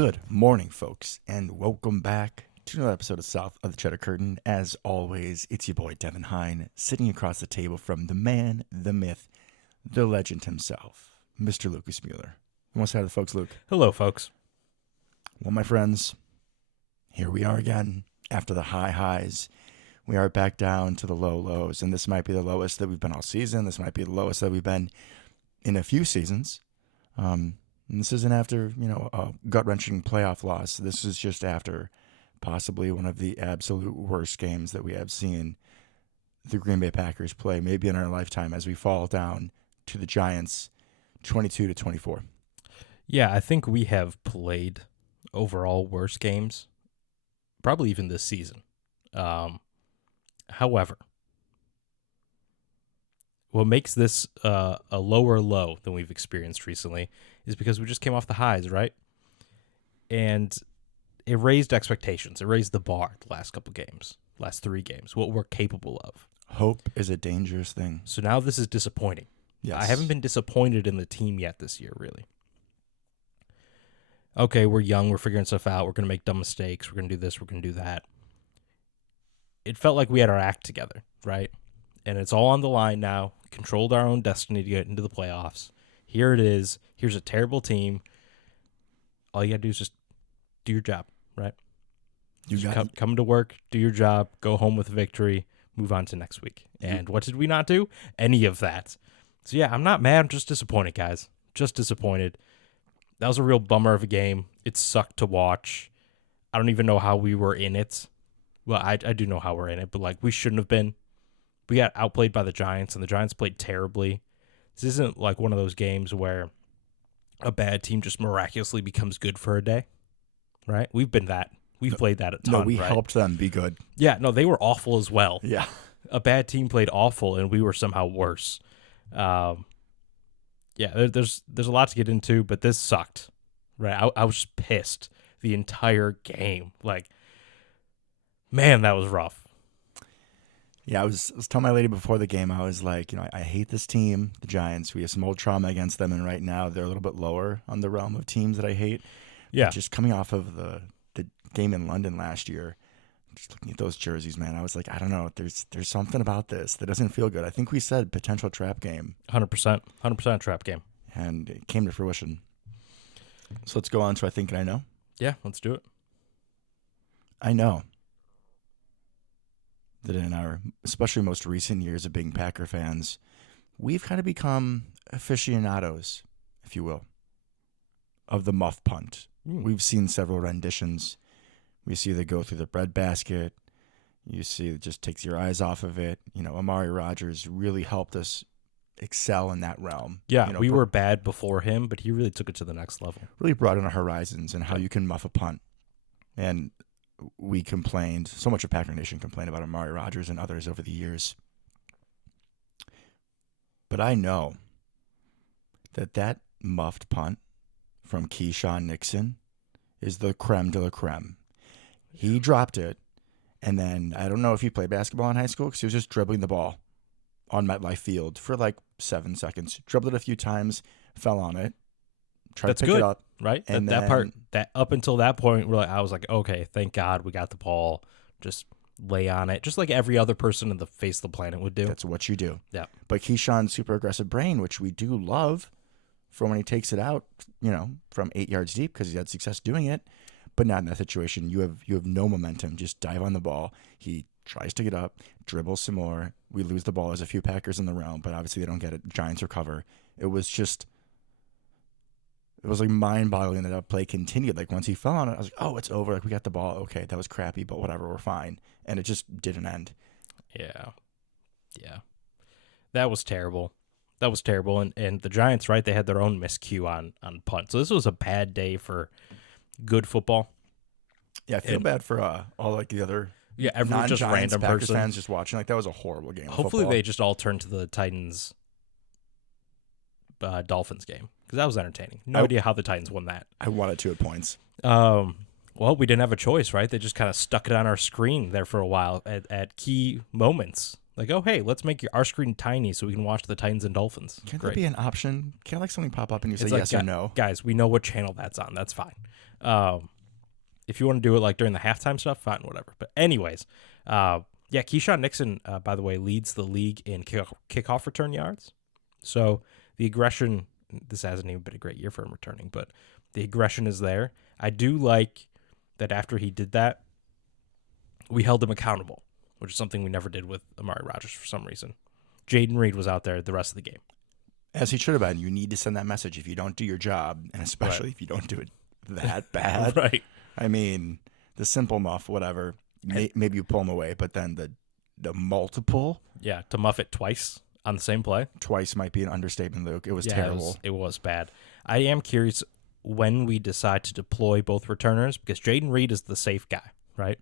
Good morning, folks, and welcome back to another episode of South of the Cheddar Curtain. As always, it's your boy Devin Hine, sitting across the table from the man, the myth, the legend himself, Mr. Lucas Mueller. You want to say hi to the folks, Luke? Hello, folks. Well, my friends, here we are again. After the high highs, we are back down to the low lows, and this might be the lowest that we've been all season. This might be the lowest that we've been in a few seasons. And this isn't after, a gut-wrenching playoff loss. This is just after possibly one of the absolute worst games that we have seen the Green Bay Packers play, maybe in our lifetime, as we fall down to the Giants 22-24. Yeah, I think we have played overall worse games, probably even this season. However, what makes this a lower low than we've experienced recently is because we just came off the highs, right? And it raised expectations. It raised the bar the last couple games, last 3 games, what we're capable of. Hope is a dangerous thing. So now this is disappointing. Yes. I haven't been disappointed in the team yet this year, really. Okay, we're young. We're figuring stuff out. We're going to make dumb mistakes. We're going to do this. We're going to do that. It felt like we had our act together, right? And it's all on the line now. Controlled our own destiny to get into the playoffs. Here it is. Here's a terrible team. All you got to do is just do your job, right? Come to work, do your job, go home with a victory, move on to next week. And what did we not do? Any of that. So, yeah, I'm not mad. I'm just disappointed, guys. Just disappointed. That was a real bummer of a game. It sucked to watch. I don't even know how we were in it. Well, I do know how we're in it, but, we shouldn't have been. We got outplayed by the Giants, and the Giants played terribly. This isn't like one of those games where a bad team just miraculously becomes good for a day, right? We've been that. We've played that a ton, No, we right? helped them be good. Yeah, no, they were awful as well. Yeah. A bad team played awful, and we were somehow worse. There's a lot to get into, but this sucked, right? I was just pissed the entire game. Man, that was rough. Yeah, I was telling my lady before the game, I was like, I hate this team, the Giants. We have some old trauma against them, and right now they're a little bit lower on the realm of teams that I hate. Yeah. But just coming off of the game in London last year, just looking at those jerseys, man, I was like, I don't know, there's something about this that doesn't feel good. I think we said potential trap game. 100% trap game. And it came to fruition. So let's go on to I Think I Know. Yeah, let's do it. I know that in our especially most recent years of being Packer fans, we've kind of become aficionados, if you will, of the muff punt. We've seen several renditions. We see they go through the breadbasket. You see it just takes your eyes off of it. Amari Rodgers really helped us excel in that realm. Yeah, we were bad before him, but he really took it to the next level. Really broadened our horizons and how you can muff a punt. And we complained, so much of Packer Nation complained about Amari Rodgers and others over the years. But I know that muffed punt from Keyshawn Nixon is the creme de la creme. He dropped it, and then I don't know if he played basketball in high school because he was just dribbling the ball on MetLife Field for 7 seconds. Dribbled it a few times, fell on it, tried to pick it up. Right? And that part, that up until that point, I was like, okay, thank God we got the ball. Just lay on it, just like every other person on the face of the planet would do. That's what you do. Yeah. But Keyshawn's super aggressive brain, which we do love, for when he takes it out, from 8 yards deep because he had success doing it, but not in that situation. You have no momentum. Just dive on the ball. He tries to get up, dribbles some more. We lose the ball. There's a few Packers in the realm, but obviously they don't get it. Giants recover. It was mind-boggling that play continued. Once he fell on it, I was like, oh, it's over. We got the ball. Okay, that was crappy, but whatever, we're fine. And it just didn't end. Yeah. That was terrible. And the Giants, right, they had their own miscue on punt. So this was a bad day for good football. Yeah, I feel bad for all the other everyone just random Packers person. fans just watching. That was a horrible game. Hopefully they just all turned to the Titans Dolphins game because that was entertaining. No idea how the Titans won that. I wanted to at points. Well, we didn't have a choice, right? They just kind of stuck it on our screen there for a while at key moments. Like, oh, hey, let's make our screen tiny so we can watch the Titans and Dolphins. Can't Great. that be an option? Can't like something pop up and you say It's like, yes or no? Guys, we know what channel that's on. That's fine. If you want to do it like during the halftime stuff, fine, whatever. But anyways, Keyshawn Nixon, by the way, leads the league in kickoff return yards. So the aggression, this hasn't even been a great year for him returning, but the aggression is there. I do like that after he did that, we held him accountable, which is something we never did with Amari Rodgers for some reason. Jaden Reed was out there the rest of the game. As he should have been. You need to send that message if you don't do your job, and especially if you don't do it that bad. Right. I mean, the simple muff, whatever. Maybe you pull him away, but then the multiple. Yeah, to muff it twice on the same play. Twice might be an understatement, Luke. It was terrible. It was bad. I am curious when we decide to deploy both returners, because Jaden Reed is the safe guy, right?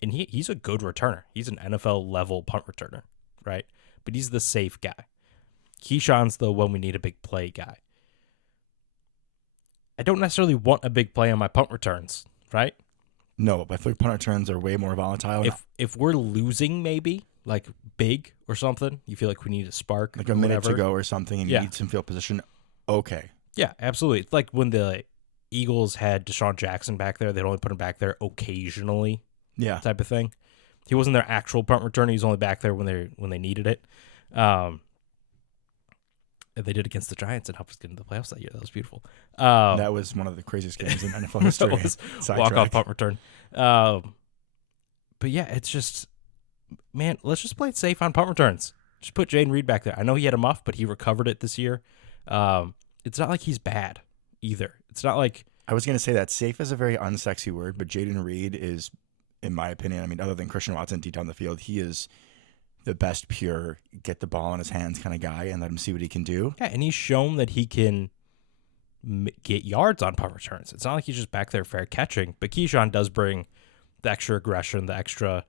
And he's a good returner. He's an NFL-level punt returner, right? But he's the safe guy. Keyshawn's the when we need a big play guy. I don't necessarily want a big play on my punt returns, right? No, but I feel like punt returns are way more volatile. If we're losing maybe, like big or something, you feel like we need a spark. Like a minute to go or something, and you need some field position, okay. Yeah, absolutely. It's like when the Eagles had Deshaun Jackson back there, they'd only put him back there occasionally. Yeah. Type of thing. He wasn't their actual punt returner. He was only back there when they needed it. They did against the Giants and helped us get into the playoffs that year. That was beautiful. That was one of the craziest games in NFL history. That was walk-off punt return. But yeah, it's just, man, let's just play it safe on punt returns. Just put Jaden Reed back there. I know he had a muff, but he recovered it this year. It's not like he's bad either. It's not like... I was going to say that safe is a very unsexy word, but Jaden Reed is, in my opinion, I mean, other than Christian Watson deep down the field, he is the best pure get the ball in his hands kind of guy and let him see what he can do. Yeah, and he's shown that he can get yards on punt returns. It's not like he's just back there fair catching, but Keyshawn does bring the extra aggression, the extra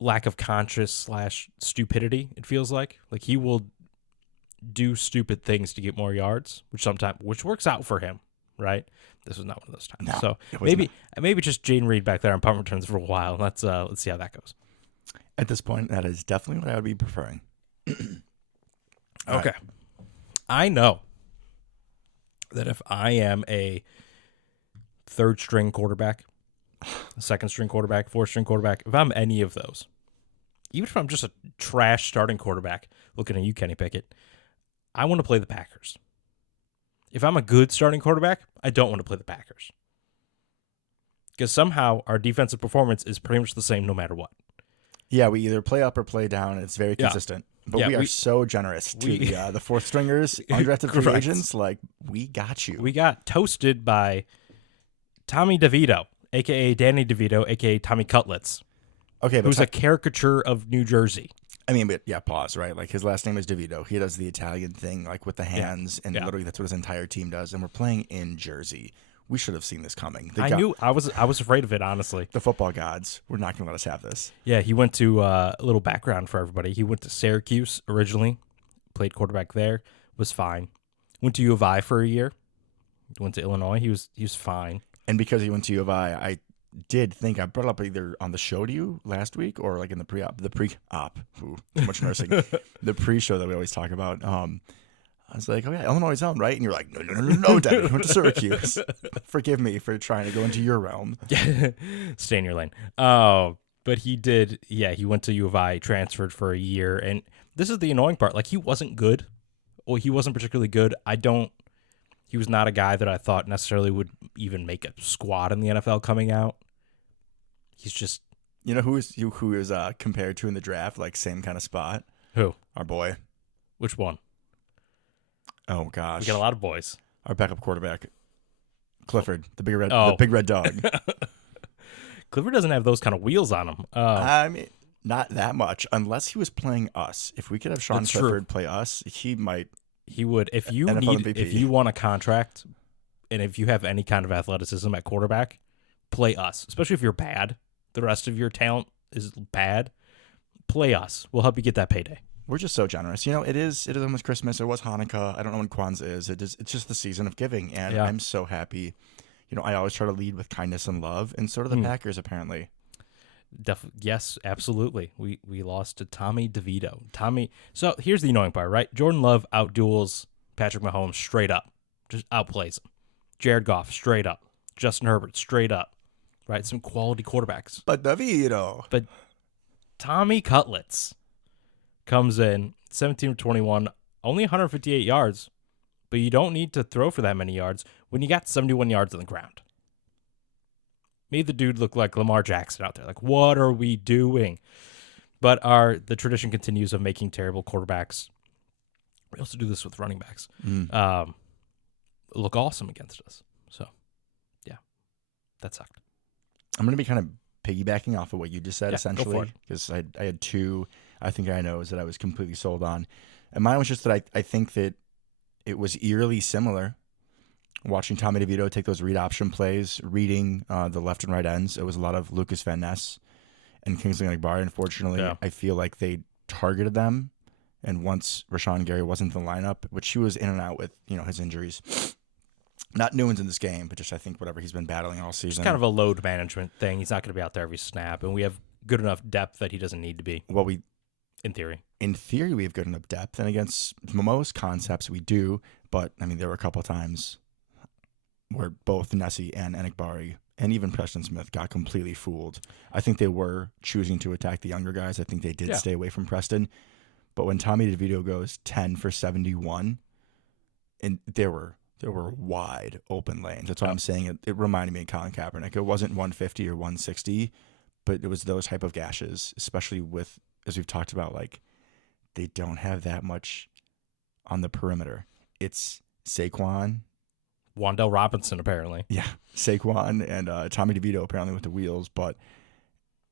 lack of conscious / stupidity, it feels like. Like he will do stupid things to get more yards, which works out for him, right? This was not one of those times. No, so maybe just Jaden Reed back there on punt returns for a while. Let's see how that goes. At this point, that is definitely what I would be preferring. Okay. Right. I know that if I am a third string quarterback, a second string quarterback, fourth string quarterback, if I'm any of those, even if I'm just a trash starting quarterback, looking at you, Kenny Pickett, I want to play the Packers. If I'm a good starting quarterback, I don't want to play the Packers. Because somehow our defensive performance is pretty much the same no matter what. Yeah, we either play up or play down. It's very consistent. But we are so generous to the fourth stringers, undrafted free agents. Like, we got you. We got toasted by Tommy Devito, a.k.a. Danny DeVito, a.k.a. Tommy Cutlets. Okay, but who's a caricature of New Jersey. I mean, but yeah, pause, right? Like, his last name is DeVito. He does the Italian thing, like, with the hands, and literally that's what his entire team does. And we're playing in Jersey. We should have seen this coming. I was afraid of it, honestly. The football gods were not going to let us have this. Yeah, he went to a little background for everybody. He went to Syracuse originally, played quarterback there, was fine. Went to U of I for a year. Went to Illinois. He was fine. And because he went to U of I did think I brought up either on the show to you last week or like in the pre-op. Ooh, too much nursing. The pre-show that we always talk about. I was like, oh, yeah, Illinois zone, right? And you're like, no, Devin, he went to Syracuse. Forgive me for trying to go into your realm. Stay in your lane. But he did, he went to U of I, transferred for a year. And this is the annoying part. Like, he wasn't good. Well, he wasn't particularly good. He was not a guy that I thought necessarily would even make a squad in the NFL coming out. He's just... You know who is compared to in the draft, like same kind of spot? Who? Our boy. Which one? Oh, gosh. We got a lot of boys. Our backup quarterback, Clifford, the big red dog. Clifford doesn't have those kind of wheels on him. I mean, not that much, unless he was playing us. If we could have Sean Clifford play us, he might. He would. If you want a contract, and if you have any kind of athleticism at quarterback, play us. Especially if you're bad, the rest of your talent is bad. Play us. We'll help you get that payday. We're just so generous. You know, it is almost Christmas. It was Hanukkah. I don't know when Kwanzaa is. It's just the season of giving, and I'm so happy. You know, I always try to lead with kindness and love, and so do the Packers, apparently. Yes, absolutely. We lost to Tommy DeVito. So here's the annoying part, right? Jordan Love outduels Patrick Mahomes straight up, just outplays him. Jared Goff straight up. Justin Herbert straight up, right? Some quality quarterbacks. But Devito. But Tommy Cutlets comes in 17 of 21, only 158 yards, but you don't need to throw for that many yards when you got 71 yards on the ground. Made the dude look like Lamar Jackson out there. Like, what are we doing? But the tradition continues of making terrible quarterbacks. We also do this with running backs. Look awesome against us. So, yeah, that sucked. I'm going to be kind of piggybacking off of what you just said, Go for essentially, it. because I had two I think I knows that I was completely sold on. And mine was just that I think that it was eerily similar. Watching Tommy DeVito take those read option plays, reading the left and right ends, it was a lot of Lucas Van Ness and Kingsley Enagbare. Unfortunately, I feel like they targeted them. And once Rashawn Gary wasn't in the lineup, which he was in and out with, his injuries. Not new ones in this game, but just I think whatever he's been battling all season. It's kind of a load management thing. He's not going to be out there every snap, and we have good enough depth that he doesn't need to be. Well, in theory, we have good enough depth, and against most concepts we do. But I mean, there were a couple of times where both Nessie and Enagbare and even Preston Smith got completely fooled. I think they were choosing to attack the younger guys. I think they did stay away from Preston. But when Tommy DeVito goes 10 for 71, and there were wide open lanes. That's why I'm saying it reminded me of Colin Kaepernick. It wasn't 150 or 160, but it was those type of gashes, especially with, as we've talked about, like they don't have that much on the perimeter. It's Saquon, Wan'Dale Robinson, apparently. Yeah, Saquon and Tommy DeVito apparently with the wheels, but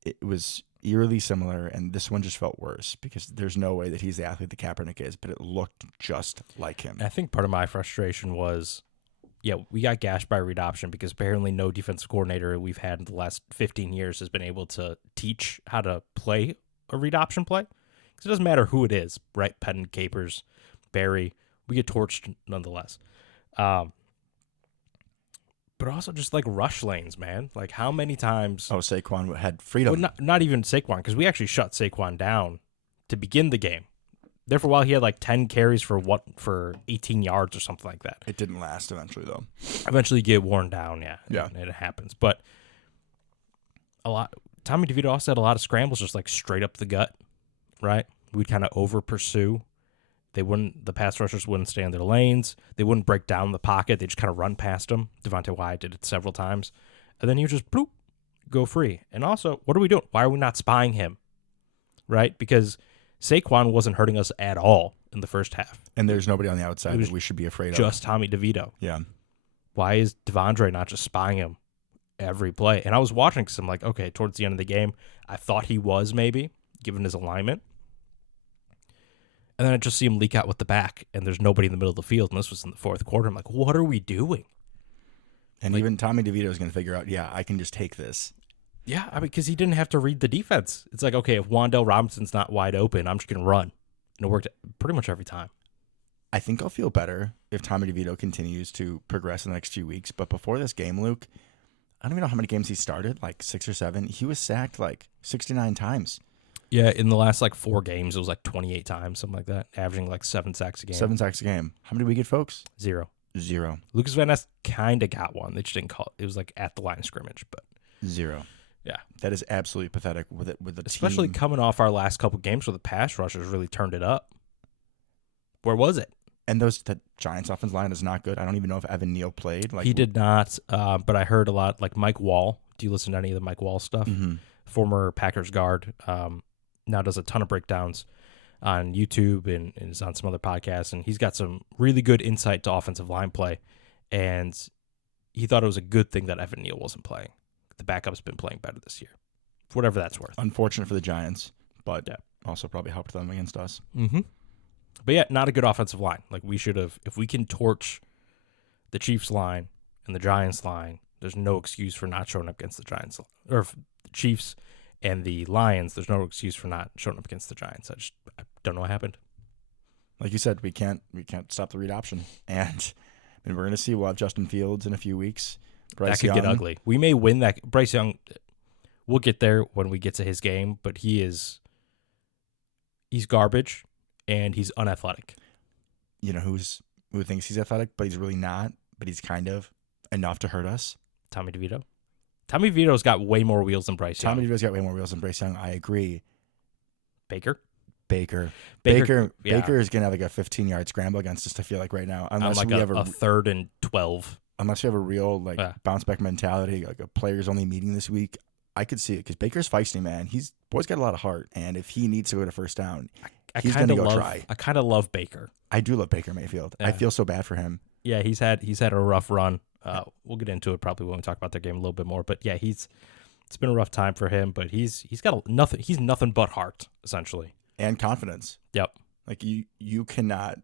it was eerily similar, and this one just felt worse because there's no way that he's the athlete that Kaepernick is, but it looked just like him. I think part of my frustration was, we got gashed by read option because apparently no defensive coordinator we've had in the last 15 years has been able to teach how to play a read option play. Because it doesn't matter who it is, right? Penn, Capers, Barry, we get torched nonetheless. But also just like rush lanes, man. Like how many times? Oh, Saquon had freedom. Well, not even Saquon, because we actually shut Saquon down to begin the game. There for a while, he had like 10 carries for 18 yards or something like that. It didn't last eventually, though. Eventually, you get worn down, yeah. And it happens. But Tommy DeVito also had a lot of scrambles just like straight up the gut, right? We'd kind of over pursue. The pass rushers wouldn't stay in their lanes. They wouldn't break down the pocket. They just kind of run past them. Devontae Wyatt did it several times. And then he would just bloop, go free. And also, what are we doing? Why are we not spying him? Right? Because Saquon wasn't hurting us at all in the first half. And there's nobody on the outside that we should be afraid of. Just Tommy DeVito. Yeah. Why is Devondre not just spying him every play? And I was watching because I'm like, okay, towards the end of the game, I thought he was maybe, given his alignment. And then I just see him leak out with the back, and there's nobody in the middle of the field, and this was in the fourth quarter. I'm like, what are we doing? And even Tommy DeVito is going to figure out, I can just take this. Yeah, because he didn't have to read the defense. It's like, okay, if Wan'Dale Robinson's not wide open, I'm just going to run. And it worked pretty much every time. I think I'll feel better if Tommy DeVito continues to progress in the next few weeks. But before this game, Luke, I don't even know how many games he started, like 6 or 7. He was sacked like 69 times. Yeah, in the last like 4 games, it was like 28 times, something like that, averaging like 7 sacks a game. 7 sacks a game. How many did we get, folks? 0. Lucas Van Ness kind of got one. They just didn't call it. It was like at the line of scrimmage, but 0. Yeah, that is absolutely pathetic with the especially team. Coming off our last couple games where the pass rushers really turned it up. Where was it? And the Giants offensive line is not good. I don't even know if Evan Neal played. He did not, but I heard a lot, like Mike Wall. Do you listen to any of the Mike Wall stuff? Mm-hmm. Former Packers guard, now does a ton of breakdowns on YouTube and is on some other podcasts, and he's got some really good insight to offensive line play, and he thought it was a good thing that Evan Neal wasn't playing. The backup's been playing better this year, for whatever that's worth. Unfortunate for the Giants, but also probably helped them against us. Mm-hmm. But yeah, not a good offensive line. Like we should have, if we can torch the Chiefs line and the Giants line, there's no excuse for not showing up against the Giants, or the Chiefs and the Lions. There's no excuse for not showing up against the Giants. I don't know what happened. Like you said, we can't stop the read option, and we're going to see. We'll have Justin Fields in a few weeks. Bryce that could Young. get ugly. We may win that. Bryce Young We'll get there when we get to his game, but he's garbage and he's unathletic. You know who thinks he's athletic, but he's really not, but he's kind of enough to hurt us? Tommy DeVito. Tommy DeVito's got way more wheels than Bryce Young. Tommy DeVito's got way more wheels than Bryce Young. I agree. Baker Baker is gonna have like a 15-yard scramble against us. I feel like right now, unless like we have a 3rd and 12. Unless you have a real bounce back mentality, like a players only meeting this week, I could see it because Baker's feisty, man. Boy's got a lot of heart, and if he needs to go to first down, he's gonna go try. I kind of love Baker. I do love Baker Mayfield. Yeah. I feel so bad for him. Yeah, he's had a rough run. We'll get into it probably when we talk about their game a little bit more. But yeah, it's been a rough time for him. But he's got nothing. He's nothing but heart, essentially, and confidence. Yep. Like you cannot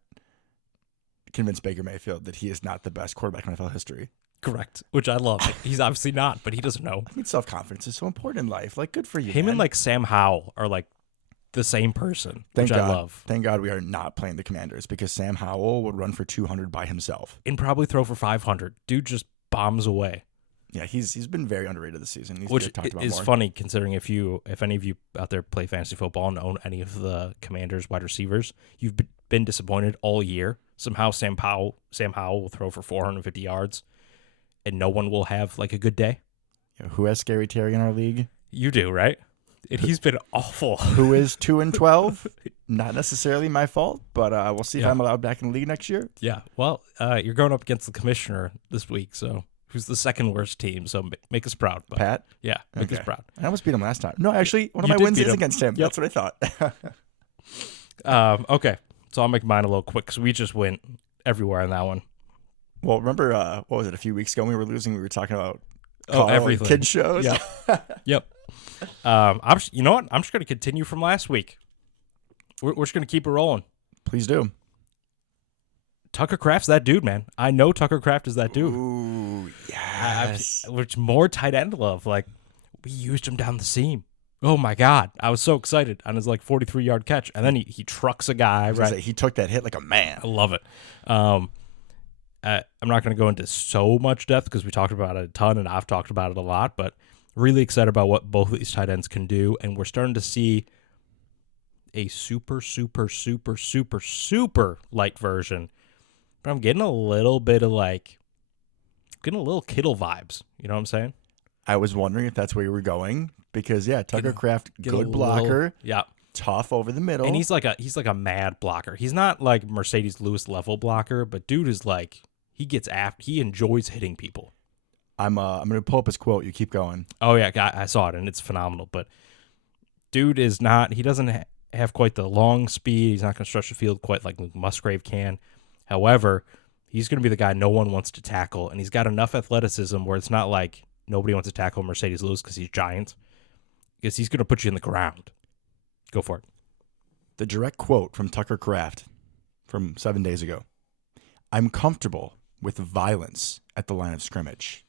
convince Baker Mayfield that he is not the best quarterback in NFL history. Correct, which I love. He's obviously not, but he doesn't know. I mean, self-confidence is so important in life. Like, good for you. Him man. and like Sam Howell are like the same person, Thank which God. I love. Thank God we are not playing the Commanders because Sam Howell would run for 200 by himself And probably throw for 500. Dude just bombs away. Yeah, he's been very underrated this season. He's Which talked about is more. funny considering if any of you out there play fantasy football and own any of the Commanders wide receivers, you've been disappointed all year. Somehow Sam Howell will throw for 450 yards, and no one will have like a good day. Yeah, who has Scary Terry in our league? You do, right? And he's been awful. Who is 2-12? Not necessarily my fault, but we'll see if I'm allowed back in the league next year. Yeah. Well, you're going up against the commissioner this week, so who's the second worst team? So make us proud, bud. Pat? Yeah, make us proud. I almost beat him last time. No, actually, one of You my did wins beat is him. against him. Yep. That's what I thought. Okay. So I'll make mine a little quick because we just went everywhere on that one. Well, remember, what was it, a few weeks ago when we were losing? We were talking about everything. Kids shows. Yep. Yep. You know what? I'm just going to continue from last week. We're just going to keep it rolling. Please do. Tucker Kraft's that dude, man. I know Tucker Kraft is that dude. Ooh, yes. Which more tight end love. Like, we used him down the seam. Oh, my God. I was so excited on his, 43-yard catch. And then he trucks a guy. Right? He took that hit like a man. I love it. I'm not going to go into so much depth because we talked about it a ton and I've talked about it a lot, but really excited about what both of these tight ends can do. And we're starting to see a super, super, super, super, super light version. But I'm getting a little bit of getting a little Kittle vibes. You know what I'm saying? I was wondering if that's where you were going because, Tucker Kraft, good blocker. Yeah. Tough over the middle. And he's like a mad blocker. He's not like Mercedes Lewis level blocker, but dude is he gets after. He enjoys hitting people. I'm gonna pull up his quote. You keep going. Oh yeah, I saw it and it's phenomenal. But dude is not. He doesn't have quite the long speed. He's not gonna stretch the field quite like Luke Musgrave can. However, he's gonna be the guy no one wants to tackle, and he's got enough athleticism where it's not like nobody wants to tackle Mercedes Lewis because he's giant. Because he's gonna put you in the ground. Go for it. The direct quote from Tucker Kraft from 7 days ago. I'm comfortable with violence at the line of scrimmage.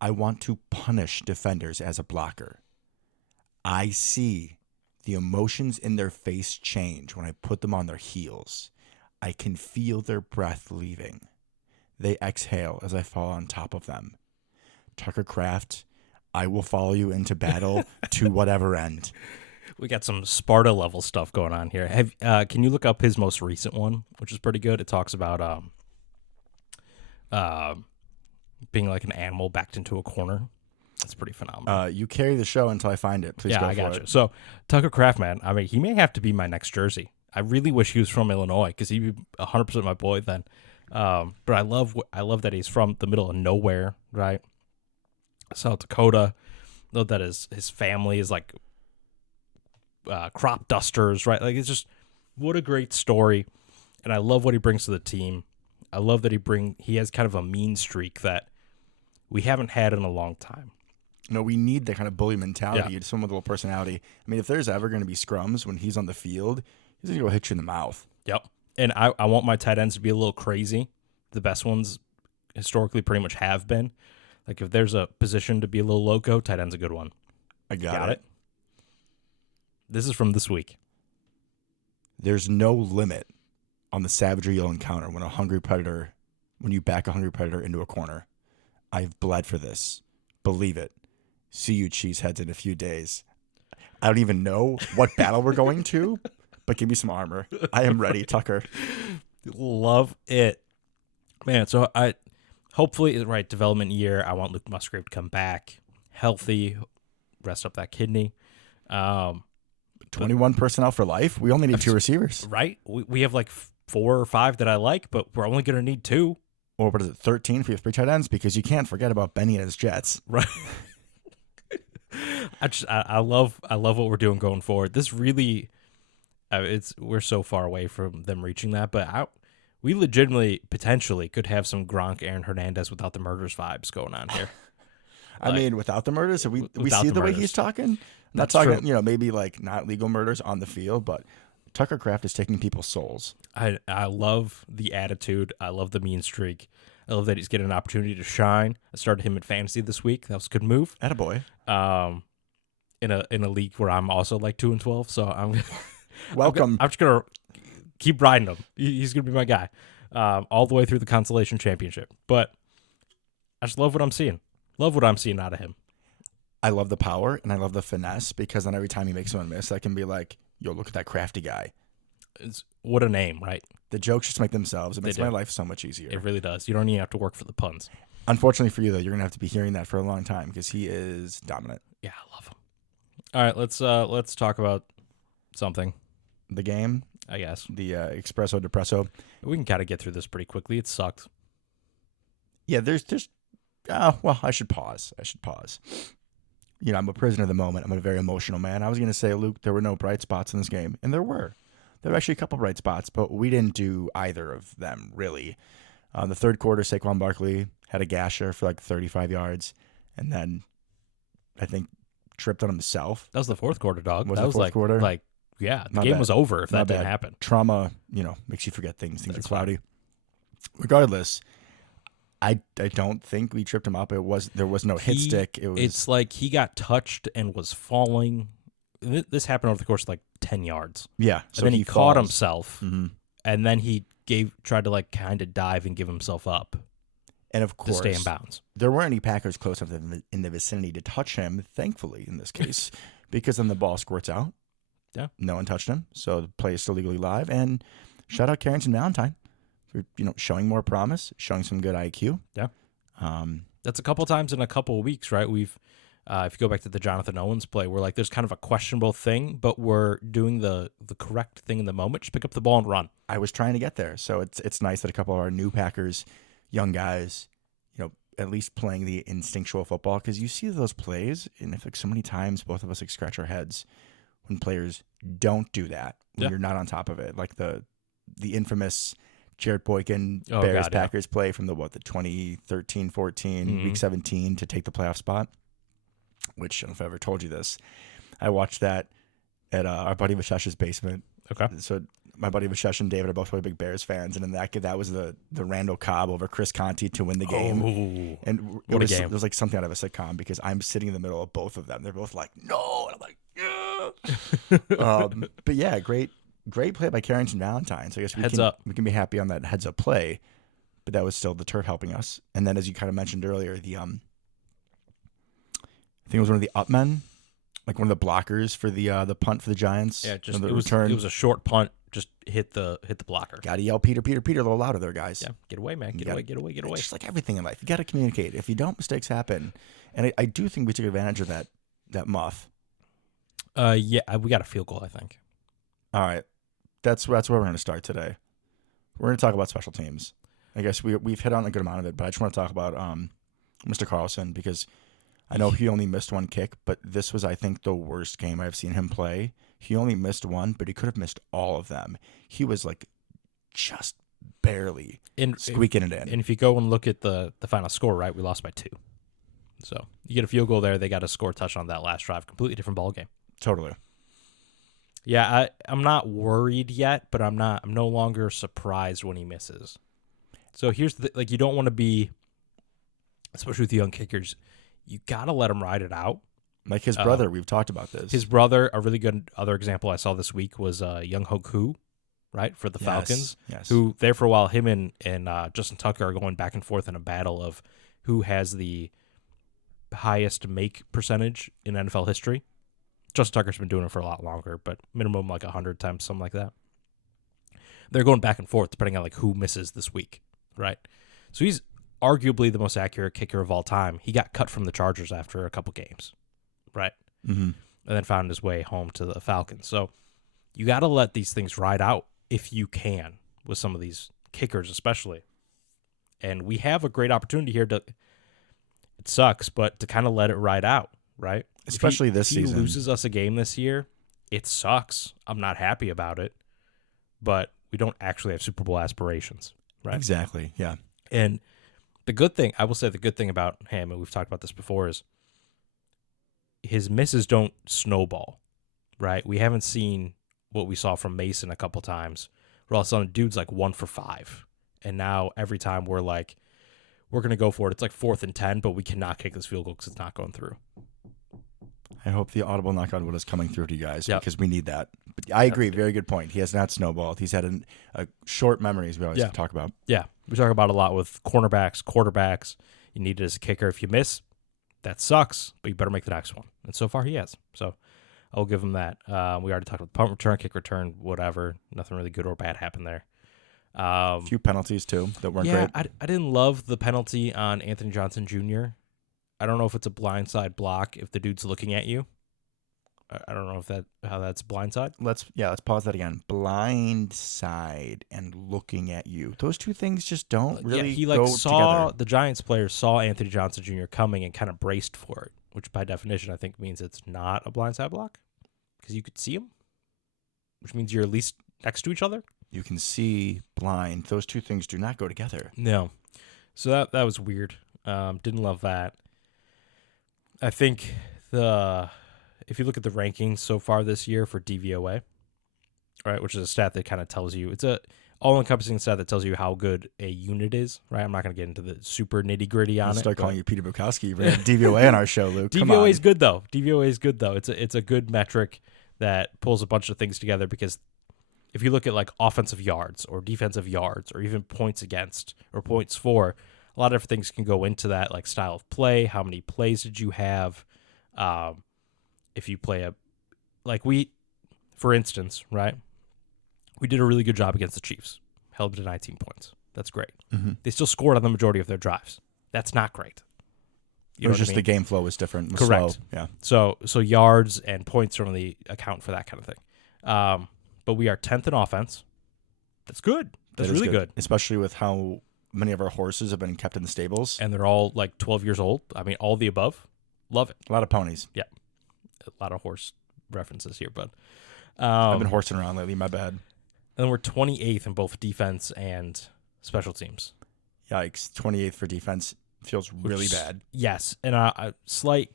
I want to punish defenders as a blocker. I see the emotions in their face change when I put them on their heels. I can feel their breath leaving. They exhale as I fall on top of them. Tucker Kraft, I will follow you into battle to whatever end. We got some Sparta level stuff going on here. Can you look up his most recent one, which is pretty good? It talks about being like an animal backed into a corner. That's pretty phenomenal. You carry the show until I find it. Please go for I got it. you. So Tucker Kraft, man, I mean, he may have to be my next jersey. I really wish he was from Illinois because he'd be 100% my boy then. But I love that he's from the middle of nowhere, right? South Dakota. Love that his family is like crop dusters, right? Like, it's just, what a great story. And I love what he brings to the team. I love that he has kind of a mean streak that we haven't had in a long time. No, we need that kind of bully mentality, someone with a little personality. I mean, if there's ever going to be scrums when he's on the field, he's going to go hit you in the mouth. Yep. And I want my tight ends to be a little crazy. The best ones historically pretty much have been. Like, if there's a position to be a little loco, tight end's a good one. I got it. This is from this week. There's no limit on the savagery you'll encounter when you back a hungry predator into a corner. I've bled for this. Believe it. see you cheeseheads in a few days. I don't even know what battle we're going to, but give me some armor. I am ready, Tucker. Love it, man. So I hopefully right development year. I want Luke Musgrave to come back healthy, rest up that kidney. 21 personnel for life. We only need 2 receivers. Right? We have like 4 or 5 that I like, but we're only going to need 2. Or what is it, 13 for your 3 tight ends? Because you can't forget about Benny and his Jets. Right. I love what we're doing going forward. This really, we're so far away from them reaching that, but we legitimately potentially could have some Gronk, Aaron Hernandez without the murders vibes going on here. I mean, without the murders, we see the way he's talking. Not That's talking, true. maybe like not legal murders on the field, but Tucker Kraft is taking people's souls. I love the attitude. I love the mean streak. I love that he's getting an opportunity to shine. I started him in fantasy this week. That was a good move. Attaboy. In a league where I'm also like 2-12, so I'm welcome. I'm just gonna keep riding him. He's gonna be my guy, all the way through the consolation championship. But I just love what I'm seeing. Love what I'm seeing out of him. I love the power and I love the finesse because then every time he makes someone miss, I can be like, yo, look at that crafty guy. What a name, right? The jokes just make themselves. It makes my life so much easier. It really does. You don't even have to work for the puns. Unfortunately for you, though, you're going to have to be hearing that for a long time because he is dominant. Yeah, I love him. All right, let's talk about something. The game, I guess. the Espresso Depresso. We can kind of get through this pretty quickly. It sucked. Yeah, there's well, I should pause. I'm a prisoner of the moment. I'm a very emotional man. I was going to say, Luke, there were no bright spots in this game, and there were. There were actually a couple bright spots, but we didn't do either of them, really. The third quarter, Saquon Barkley had a gasher for like 35 yards, and then I think tripped on himself. That was the fourth quarter, dog. Was that the was fourth like, quarter? Like, yeah, the Not game bad. was over if that Not didn't bad. happen. Trauma, makes you forget things. Things That's are cloudy. Regardless, I don't think we tripped him up. There was no hit stick. It's like he got touched and was falling. This happened over the course of like 10 yards. Yeah. And then he caught himself, Mm-hmm. and then he tried to like kind of dive and give himself up And of course, to stay in bounds. there weren't any Packers close enough in the vicinity to touch him, thankfully, in this case, because then the ball squirts out. Yeah. No one touched him, so the play is still legally live. And shout out Carrington Valentine for, showing more promise, showing some good IQ. Yeah. That's a couple times in a couple of weeks, right? We've, if you go back to the Jonathan Owens play, we're like, there's kind of a questionable thing, but we're doing the correct thing in the moment. Just pick up the ball and run. I was trying to get there, so it's nice that a couple of our new Packers, young guys, at least playing the instinctual football, because you see those plays, and if like so many times both of us like scratch our heads when players don't do that, when you're not on top of it, like the infamous Jared Boykin Bears-Packers play from the 2013-14 Week 17 to take the playoff spot, which I don't know if I ever told you this. I watched that at our buddy Vashesh's basement. Okay. So my buddy Vashesh and David are both really big Bears fans, and in that was the Randall Cobb over Chris Conti to win the game. Oh, and what a game. It was like something out of a sitcom because I'm sitting in the middle of both of them. They're both like, no, and I'm like, yeah. But yeah, great play by Carrington Valentine. So I guess we can be happy on that heads up play, but that was still the turf helping us. And then as you kind of mentioned earlier, I think it was one of the up men, like one of the blockers for the punt for the Giants. Yeah, just the it was a short punt, just hit the blocker. Got to yell Peter, a little louder there, guys. Yeah, get away, man. Get away. It's just like everything in life. You got to communicate. If you don't, mistakes happen. And I do think we took advantage of that muff. Yeah, we got a field goal, I think. All right. That's where we're going to start today. We're going to talk about special teams. I guess we've hit on a good amount of it, but I just want to talk about Mr. Carlson because I know he only missed one kick, but this was, I think, the worst game I've seen him play. He only missed one, but he could have missed all of them. He was like just barely squeaking it in. And if you go and look at the final score, right, we lost by 2. So you get a field goal there. They got to score a touchdown on that last drive. Completely different ball game. Totally. Yeah, I'm not worried yet, but I'm no longer surprised when he misses. So here's you don't want to be, especially with young kickers, you got to let him ride it out. Like his brother, we've talked about this. His brother, a really good other example I saw this week was Young Hoku, right, for the Falcons. Yes. Who there for a while, him and Justin Tucker are going back and forth in a battle of who has the highest make percentage in NFL history. Justin Tucker's been doing it for a lot longer, but minimum like 100 attempts, something like that. They're going back and forth depending on like who misses this week, right? So he's arguably the most accurate kicker of all time. He got cut from the Chargers after a couple games, right? Mm-hmm. And then found his way home to the Falcons. So you got to let these things ride out if you can with some of these kickers especially. And we have a great opportunity here to, it sucks, but to kind of let it ride out, right? Especially this season. If he loses us a game this year, it sucks. I'm not happy about it, but we don't actually have Super Bowl aspirations, right? Exactly, yeah. And the good thing, I will say the good thing about him, and we've talked about this before, is his misses don't snowball, right? We haven't seen what we saw from Mason a couple times, where all of a sudden dude's like 1 for 5. And now every time we're like, we're going to go for it. It's like 4th and 10, but we cannot kick this field goal because it's not going through. I hope the audible knock on wood is coming through to you guys Yep. because we need that. But I agree. Very good point. He has not snowballed. He's had a short memory, as we always talk about. Yeah, we talk about it a lot with cornerbacks, quarterbacks. You need it as a kicker. If you miss, that sucks, but you better make the next one. And so far, he has. So I'll give him that. We already talked about punt return, kick return, whatever. Nothing really good or bad happened there. A few penalties, too, that weren't great. I didn't love the penalty on Anthony Johnson Jr. I don't know if it's a blindside block if the dude's looking at you. I don't know how that's blindside. Let's pause that again. Blind side and looking at you. Those two things just don't really he go saw together. the Giants player saw Anthony Johnson Jr. coming and kind of braced for it, which by definition I think means it's not a blindside block because you could see him, which means you're at least next to each other. You can see blind. Those two things do not go together. No, so that was weird. Didn't love that. I think if you look at the rankings so far this year for DVOA, right, which is a stat that kind of tells you, it's a all-encompassing stat that tells you how good a unit is, right? I'm not going to get into the super nitty-gritty on I'll it. start calling you Peter Bukowski. We're DVOA on our show, Luke. Come DVOA on. is good, though. DVOA is good, though. It's a good metric that pulls a bunch of things together because if you look at like offensive yards or defensive yards or even points against or points for, a lot of different things can go into that, like style of play, how many plays did you have, if you play for instance, right? We did a really good job against the Chiefs. Held them to 19 points. That's great. Mm-hmm. They still scored on the majority of their drives. That's not great. It was just the game flow was different. It was Correct. Slow. Yeah. So yards and points normally account for that kind of thing. But we are 10th in offense. That's good. That's really good. Especially with how many of our horses have been kept in the stables. And they're all like 12 years old. I mean, all the above. Love it. A lot of ponies. Yeah. A lot of horse references here, but I've been horsing around lately. My bad. And we're 28th in both defense and special teams. Yikes. 28th for defense feels really bad. Yes. And a slight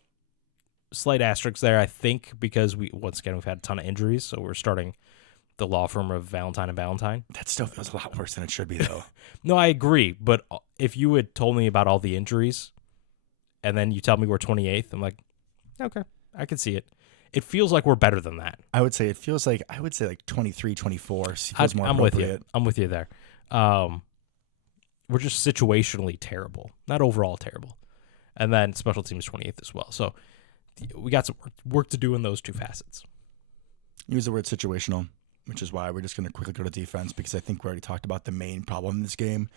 asterisk there, I think, because we've had a ton of injuries. So we're starting the law firm of Valentine and Valentine. That still feels a lot worse than it should be, though. No, I agree. But if you had told me about all the injuries and then you tell me we're 28th, I'm like, okay, I can see it. It feels like we're better than that. I would say 23, 24 feels more I'm appropriate. I'm with you there. We're just situationally terrible, not overall terrible. And then special teams 28th as well. So we got some work to do in those two facets. Use the word situational, which is why we're just going to quickly go to defense because I think we already talked about the main problem in this game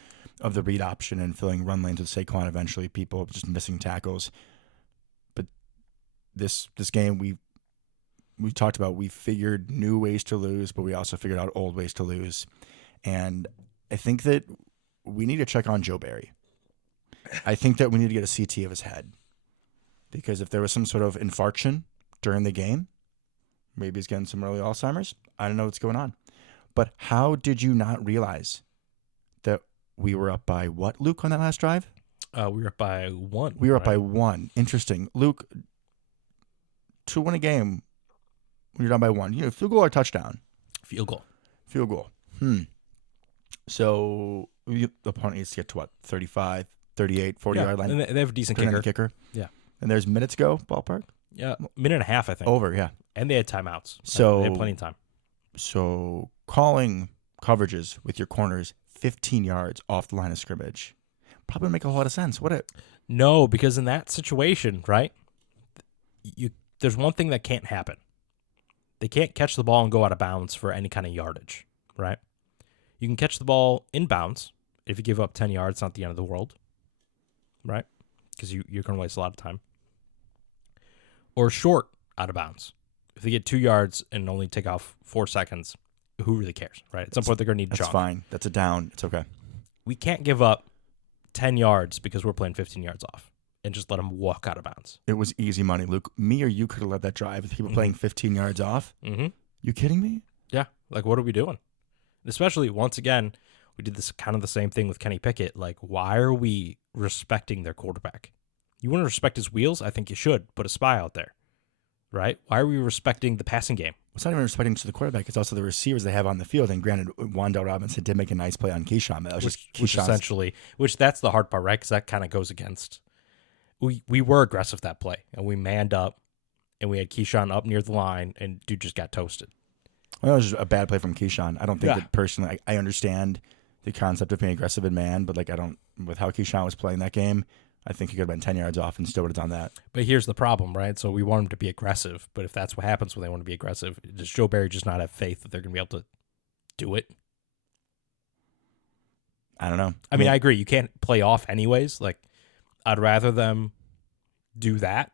of the read option and filling run lanes with Saquon eventually, people just missing tackles. But this game, we talked about, we figured new ways to lose, but we also figured out old ways to lose. And I think that we need to check on Joe Barry. I think that we need to get a CT of his head because if there was some sort of infarction during the game, maybe he's getting some early Alzheimer's. I don't know what's going on. But how did you not realize that we were up by what, Luke, on that last drive? We were up by 1. We were up by 1. Interesting. Luke, to win a game, when you're down by 1, field goal or touchdown? Field goal. Field goal. So the opponent needs to get to what, 35, 38, 40-yard line? And they have a decent kicker. Yeah. And there's minutes go, ballpark? Yeah, minute and a half, I think. Over, yeah. And they had timeouts. So they had plenty of time. So calling coverages with your corners 15 yards off the line of scrimmage probably make a whole lot of sense. No, because in that situation, right, there's one thing that can't happen. They can't catch the ball and go out of bounds for any kind of yardage, right? You can catch the ball in bounds. If you give up 10 yards, it's not the end of the world, right? Because you're going to waste a lot of time. Or short out of bounds. If they get 2 yards and only take off 4 seconds, who really cares, right? At some point, they're going to need to That's jump. fine. That's a down. It's okay. We can't give up 10 yards because we're playing 15 yards off and just let them walk out of bounds. It was easy money, Luke. Me or you could have let that drive with people playing 15 yards off. Mm-hmm. You kidding me? Yeah. Like, what are we doing? Especially, once again, we did this kind of the same thing with Kenny Pickett. Like, why are we respecting their quarterback? You want to respect his wheels? I think you should. Put a spy out there, right? Why are we respecting the passing game? It's not even respecting to the quarterback. It's also the receivers they have on the field. And granted, Wan'Dale Robinson did make a nice play on Keyshawn. That was just Which essentially, that's the hard part, right? Because that kind of goes against. We were aggressive that play, and we manned up, and we had Keyshawn up near the line, and dude just got toasted. Well, that was just a bad play from Keyshawn. I don't think Yeah. that personally. I understand the concept of being aggressive in man, but like I don't. With how Keyshawn was playing that game, I think he could have been 10 yards off and still would have done that. But here's the problem, right? So we want him to be aggressive, but if that's what happens when they want to be aggressive, does Joe Barry just not have faith that they're going to be able to do it? I don't know. I mean, I agree. You can't play off anyways. Like, I'd rather them do that,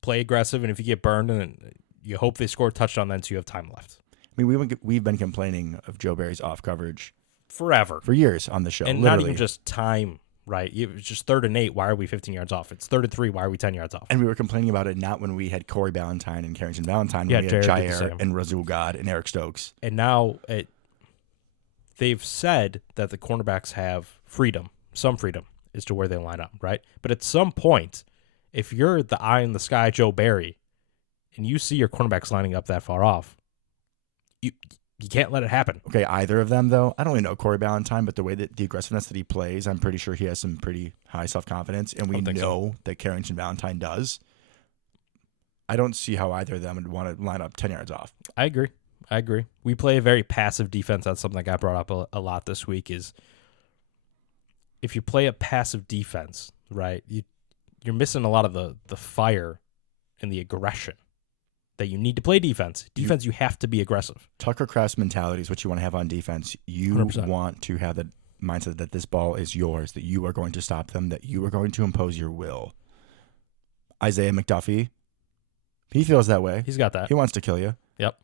play aggressive, and if you get burned, and you hope they score a touchdown then so you have time left. I mean, we've been complaining of Joe Barry's off coverage Forever. for years on the show. And literally. not even just time, right? It's just 3rd and 8. Why are we 15 yards off? It's 3rd and 3. Why are we 10 yards off? And we were complaining about it not when we had Corey Ballantyne and Carrington Valentine, Yeah, when we had Jared did the Jair same. and Razul God and Eric Stokes. And now they've said that the cornerbacks have freedom, some freedom, as to where they line up, right? But at some point, if you're the eye in the sky Joe Barry, and you see your cornerbacks lining up that far off, you can't let it happen. Okay, either of them, though. I don't really know Corey Ballantyne, but the way that the aggressiveness that he plays, I'm pretty sure he has some pretty high self-confidence, and we know that Carrington Valentine does. I don't see how either of them would want to line up 10 yards off. I agree. We play a very passive defense. That's something that got brought up a lot this week is if you play a passive defense, right, you're missing a lot of the fire and the aggression that you need to play defense. Defense, you have to be aggressive. Tucker Kraft's mentality is what you want to have on defense. You 100%. want to have the mindset that this ball is yours, that you are going to stop them, that you are going to impose your will. Isaiah McDuffie, he feels that way. He's got that. He wants to kill you. Yep.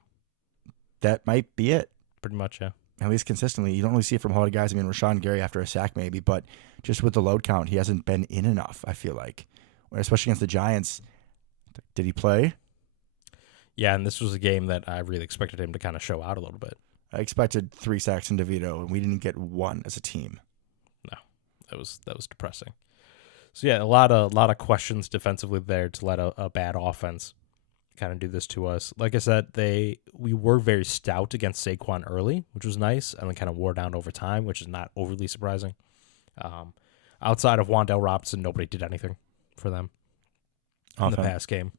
That might be it. Pretty much, yeah. At least consistently. You don't really see it from a lot of guys. I mean, Rashawn Gary after a sack maybe, but just with the load count, he hasn't been in enough, I feel like. Especially against the Giants. Did he play? Yeah, and this was a game that I really expected him to kind of show out a little bit. I expected 3 sacks in DeVito, and we didn't get one as a team. No, that was depressing. So yeah, a lot of questions defensively there to let a bad offense kind of do this to us. Like I said, we were very stout against Saquon early, which was nice, and then kind of wore down over time, which is not overly surprising. Outside of Wan'Dale Robinson, nobody did anything for them in the pass game.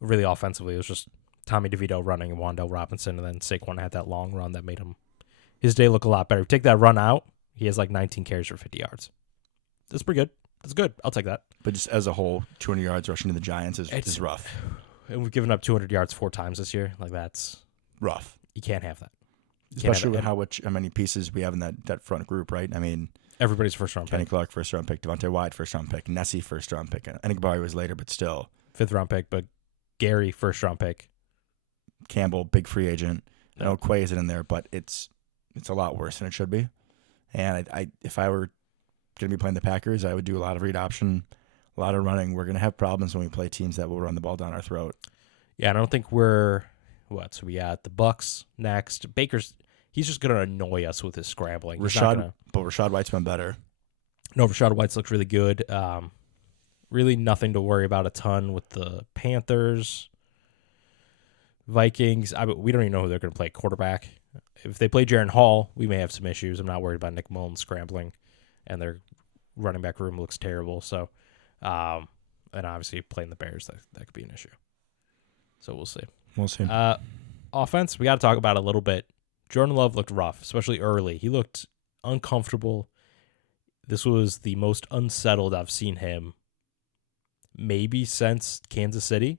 Really offensively, it was just Tommy DeVito running and Wan'Dale Robinson, and then Saquon had that long run that made his day look a lot better. If you take that run out, he has like 19 carries for 50 yards. That's pretty good. That's good. I'll take that. But just as a whole, 200 yards rushing to the Giants is rough. And we've given up 200 yards 4 times this year. Like, that's rough. You can't have that. Especially with how many pieces we have in that front group, right? I mean, everybody's first-round Kenny pick. Clark, first-round pick. Devontae Wyatt, first-round pick. Nessie, first-round pick. I think Barry was later, but still. 5th-round pick, but Gary, first-round pick. Campbell, big free agent. I know Quay isn't in there, but it's a lot worse than it should be. And if I were going to be playing the Packers, I would do a lot of read option, a lot of running. We're going to have problems when we play teams that will run the ball down our throat. Yeah, I don't think we're – so we got the Bucks next. Baker's – he's just going to annoy us with his scrambling. But Rachaad White's been better. No, Rachaad White's looked really good. Really nothing to worry about a ton with the Panthers. Vikings, we don't even know who they're going to play quarterback. If they play Jaron Hall, we may have some issues. I'm not worried about Nick Mullins scrambling, and their running back room looks terrible. So, and obviously playing the Bears, that could be an issue. So we'll see. We'll see. Offense, we got to talk about it a little bit. Jordan Love looked rough, especially early. He looked uncomfortable. This was the most unsettled I've seen him maybe since Kansas City,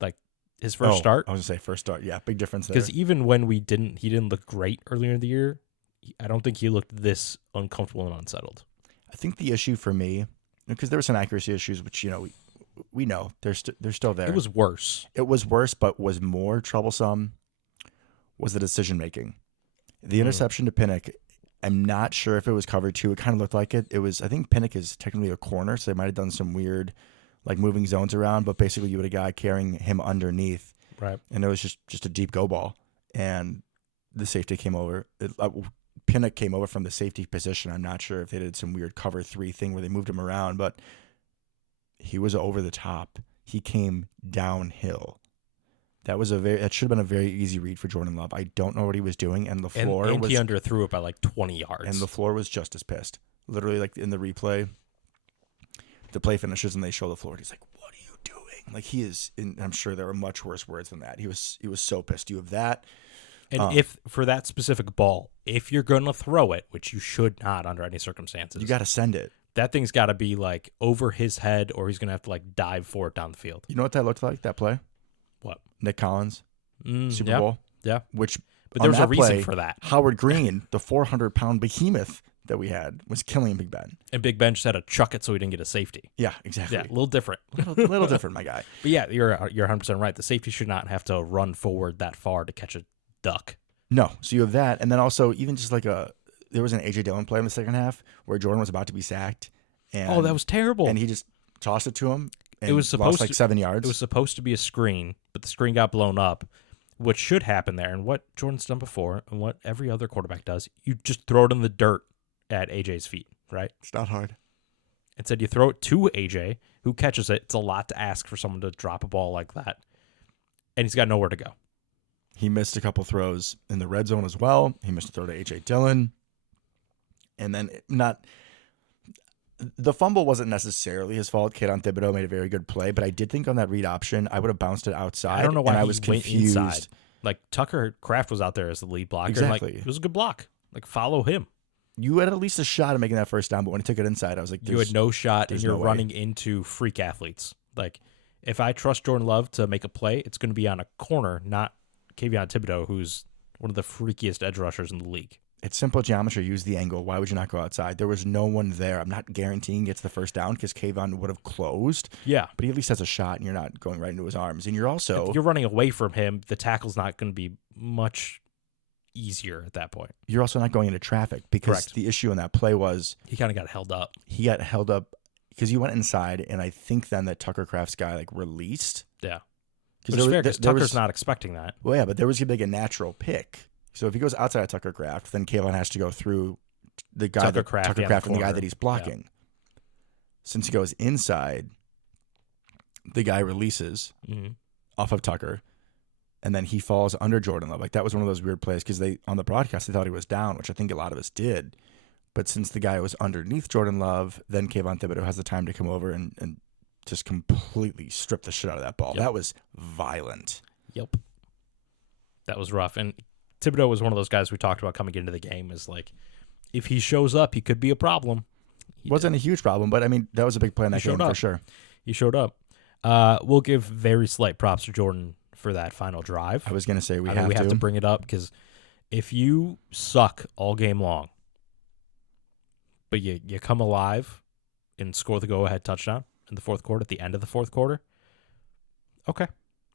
like his first start. I was going to say first start. Yeah, big difference there. Because even when he didn't look great earlier in the year, I don't think he looked this uncomfortable and unsettled. I think the issue for me, because there were some accuracy issues, which, we know they're still there. It was worse. It was worse, but was more troublesome was the decision-making. The interception to Pinnock, I'm not sure if it was covered too. It kind of looked like it. It was, I think Pinnock is technically a corner, so they might have done some weird, like, moving zones around, but basically you had a guy carrying him underneath. Right. And it was just a deep go ball. And the safety came over. Pinnock came over from the safety position. I'm not sure if they did some weird cover 3 thing where they moved him around, but he was over the top. He came downhill. That should have been a very easy read for Jordan Love. I don't know what he was doing, and the floor and he underthrew it by like 20 yards. And the floor was just as pissed. Literally, like in the replay, the play finishes and they show the floor. And he's like, "What are you doing?" Like he is. I'm sure there were much worse words than that. He was so pissed. You have that. And if for that specific ball, if you're going to throw it, which you should not under any circumstances, you got to send it. That thing's got to be like over his head, or he's going to have to like dive for it down the field. You know what that looked like? That play. What? Nick Collins, Super Bowl. Yeah. But there was a reason for that. Howard Green, the 400-pound behemoth that we had, was killing Big Ben. And Big Ben just had to chuck it so he didn't get a safety. Yeah, exactly. Yeah, a little different. little different, my guy. But yeah, you're 100% right. The safety should not have to run forward that far to catch a duck. No. So you have that. And then also, even just like there was an A.J. Dillon play in the second half where Jordan was about to be sacked. And, that was terrible. And he just tossed it to him. And it was supposed lost 7 yards. It was supposed to be a screen, but the screen got blown up. What should happen there, and what Jordan's done before, and what every other quarterback does, you just throw it in the dirt at AJ's feet, right? It's not hard. Instead, you throw it to AJ, who catches it. It's a lot to ask for someone to drop a ball like that. And he's got nowhere to go. He missed a couple throws in the red zone as well. He missed a throw to A.J. Dillon. And then the fumble wasn't necessarily his fault. Kayvon Thibodeau made a very good play, but I did think on that read option, I would have bounced it outside. I don't know why I was confused. Went inside. Like, Tucker Kraft was out there as the lead blocker. Exactly. Like, it was a good block. Like, follow him. You had at least a shot at making that first down, but when he took it inside, I was like, you had no shot, and you're no running into freak athletes. Like, if I trust Jordan Love to make a play, it's going to be on a corner, not Kayvon Thibodeau, who's one of the freakiest edge rushers in the league. It's simple geometry. Use the angle. Why would you not go outside? There was no one there. I'm not guaranteeing he gets the first down because Kayvon would have closed. Yeah. But he at least has a shot, and you're not going right into his arms. And you're also... If you're running away from him, the tackle's not going to be much easier at that point. You're also not going into traffic because Correct. The issue in that play was... He kind of got held up. He got held up because you went inside, and I think then that Tucker Kraft's guy released. Yeah. Which is fair because Tucker's not expecting that. Well, yeah, but there was going to be a natural pick. So if he goes outside of Tucker Kraft, then Kayvon has to go through the guy Tucker Kraft and the guy that he's blocking. Yeah. Since he goes inside, the guy releases off of Tucker, and then he falls under Jordan Love. Like, that was one of those weird plays because on the broadcast they thought he was down, which I think a lot of us did. But since the guy was underneath Jordan Love, then Kayvon Thibodeau has the time to come over and just completely strip the shit out of that ball. Yep. That was violent. Yep. That was rough. And Thibodeau was one of those guys we talked about coming into the game is like, if he shows up, he could be a problem. Wasn't a huge problem, but I mean, that was a big play in that game for sure. He showed up. We'll give very slight props to Jordan for that final drive. I was going to say we have to bring it up because if you suck all game long, but you come alive and score the go-ahead touchdown in the fourth quarter, at the end of the fourth quarter, okay.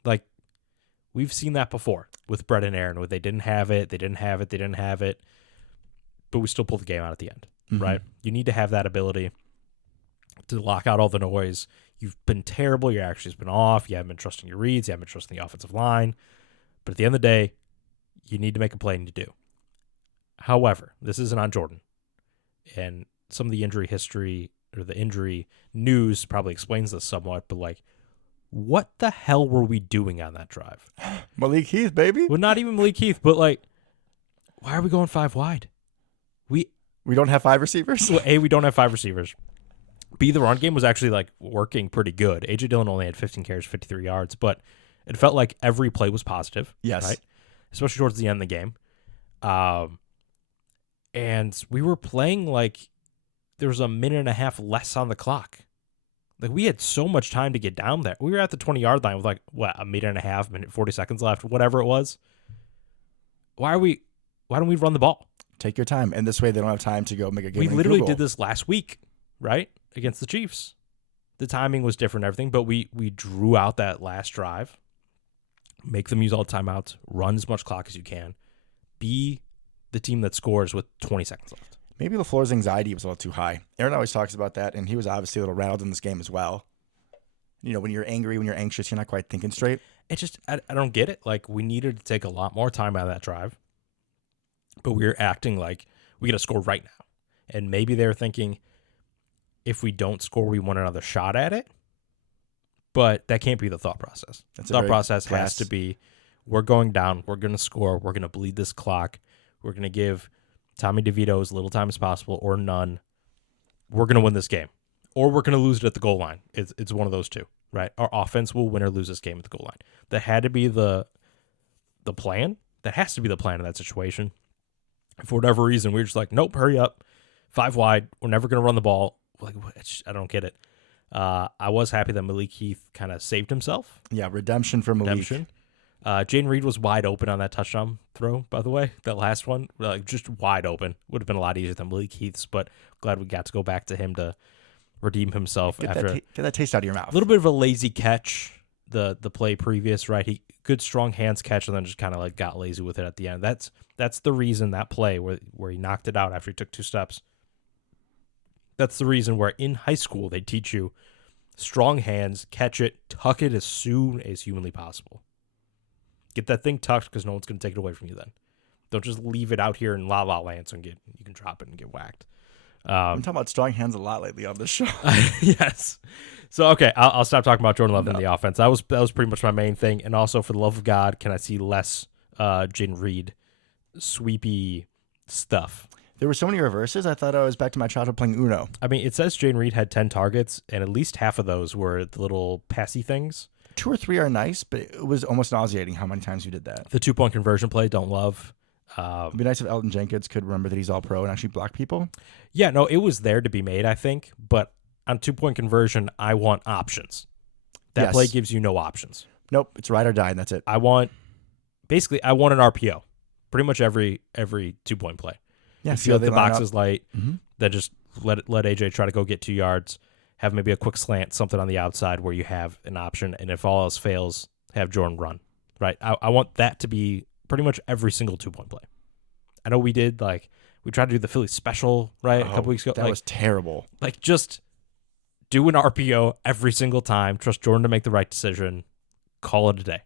Like, we've seen that before with Brett and Aaron, where they didn't have it, but we still pulled the game out at the end, right? You need to have that ability to lock out all the noise. You've been terrible. Your action's been off. You haven't been trusting your reads. You haven't been trusting the offensive line. But at the end of the day, you need to make a play, and you do. However, this isn't on Jordan. And some of the injury history or the injury news probably explains this somewhat, but like, what the hell were we doing on that drive? Malik Heath, baby. Well, not even Malik Heath, but like, why are we going 5 wide? We don't have 5 receivers? Well, A, we don't have 5 receivers. B, the run game was actually like working pretty good. A.J. Dillon only had 15 carries, 53 yards, but it felt like every play was positive. Yes. Right? Especially towards the end of the game. And we were playing like there was a minute and a half less on the clock. Like, we had so much time to get down there. We were at the 20-yard line with, like, what, a minute and a half, 40 seconds left, whatever it was. Why don't we run the ball? Take your time. And this way they don't have time to go make a game. We literally did this last week, right? Against the Chiefs. The timing was different and everything, but we drew out that last drive, make them use all the timeouts, run as much clock as you can, be the team that scores with 20 seconds left. Maybe LaFleur's anxiety was a little too high. Aaron always talks about that, and he was obviously a little rattled in this game as well. You know, when you're angry, when you're anxious, you're not quite thinking straight. It's just, I don't get it. Like, we needed to take a lot more time out of that drive, but we were acting like we got to score right now. And maybe they were thinking, if we don't score, we want another shot at it. But that can't be the thought process. The thought process has to be, we're going down, we're going to score, we're going to bleed this clock, we're going to give Tommy DeVito as little time as possible or none. We're going to win this game. Or we're going to lose it at the goal line. It's one of those two, right? Our offense will win or lose this game at the goal line. That had to be the plan. That has to be the plan in that situation. For whatever reason, we were just like, nope, hurry up. 5 wide. We're never going to run the ball. Like, I don't get it. I was happy that Malik Heath kind of saved himself. Yeah, redemption for Malik. Redemption. Jaden Reed was wide open on that touchdown throw, by the way. That last one, like, just wide open. Would have been a lot easier than Malik Heath's, but glad we got to go back to him to redeem himself after get that taste out of your mouth. A little bit of a lazy catch the play previous, right? He good strong hands catch and then just kind of like got lazy with it at the end. That's the reason that play where he knocked it out after he took 2 steps. That's the reason where in high school they teach you strong hands, catch it, tuck it as soon as humanly possible. Get that thing tucked because no one's going to take it away from you then. Don't just leave it out here in la la land so you can drop it and get whacked. I'm talking about strong hands a lot lately on this show. Yes. So, okay, I'll stop talking about Jordan Love in the offense. That was pretty much my main thing. And also, for the love of God, can I see less Jaden Reed sweepy stuff? There were so many reverses, I thought I was back to my childhood playing Uno. I mean, it says Jaden Reed had 10 targets, and at least half of those were the little passy things. 2 or 3 are nice, but it was almost nauseating how many times we did that. The 2-point conversion play, don't love. It'd be nice if Elton Jenkins could remember that he's all pro and actually block people. Yeah, no, it was there to be made, I think. But on 2-point conversion, I want options. That play gives you no options. Nope, it's ride or die, and that's it. I want an RPO. Pretty much every 2-point play. Yeah, you feel the box is light, then just let AJ try to go get 2 yards, have maybe a quick slant, something on the outside where you have an option, and if all else fails, have Jordan run. Right? I want that to be pretty much every single 2-point play. I know we tried to do the Philly special, right, a couple weeks ago. That was terrible. Like, just do an RPO every single time, trust Jordan to make the right decision, call it a day.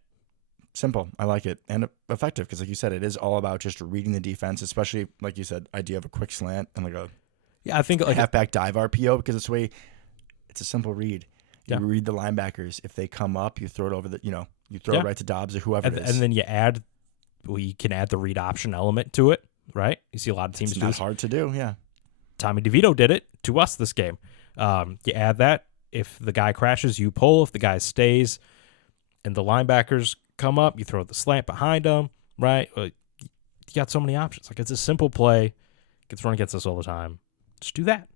Simple. I like it. And effective because, like you said, it is all about just reading the defense, especially, like you said, idea of a quick slant and I think like halfback dive RPO because it's a simple read. You read the linebackers. If they come up, you throw it over you throw it right to Dobbs or whoever it is. And then you can add the read option element to it, right? You see a lot of teams do this. It's not hard to do, yeah. Tommy DeVito did it to us this game. You add that. If the guy crashes, you pull. If the guy stays and the linebackers come up, you throw the slant behind them, right? You got so many options. Like, it's a simple play. Gets run against us all the time. Just do that.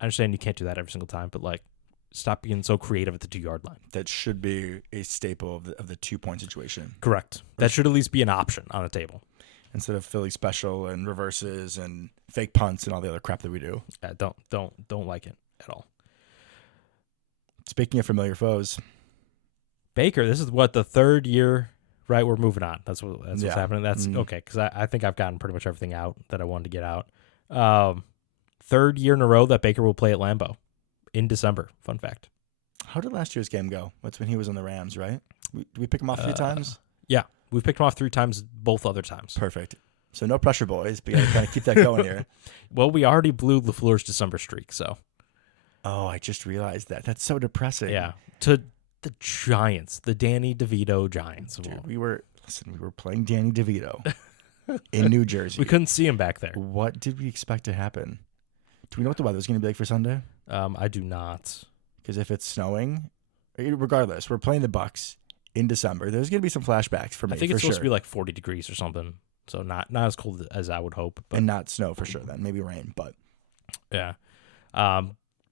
I understand you can't do that every single time, but like, stop being so creative at the 2-yard line. That should be a staple of the 2-point situation. Correct. That should at least be an option on the table. Instead of Philly special and reverses and fake punts and all the other crap that we do. Yeah, don't like it at all. Speaking of familiar foes, Baker, this is what the 3rd year, right? We're moving on. That's what's happening. That's okay, because I think I've gotten pretty much everything out that I wanted to get out. 3rd year in a row that Baker will play at Lambeau in December. Fun fact. How did last year's game go? That's when he was on the Rams, right? Did we pick him off 3 times? Yeah, we've picked him off 3 times, both other times. Perfect. So no pressure, boys, but you got to kind of keep that going here. Well, we already blew LaFleur's December streak, so. Oh, I just realized that. That's so depressing. Yeah. To the Giants, the Danny DeVito Giants. Dude, we were playing Danny DeVito in New Jersey. We couldn't see him back there. What did we expect to happen? Do we know what the weather's going to be like for Sunday? I do not. Because if it's snowing, regardless, we're playing the Bucs in December. There's going to be some flashbacks for me. I think it's supposed to be like 40 degrees or something. So not as cold as I would hope. But. And not snow for sure then. Maybe rain, but. Yeah.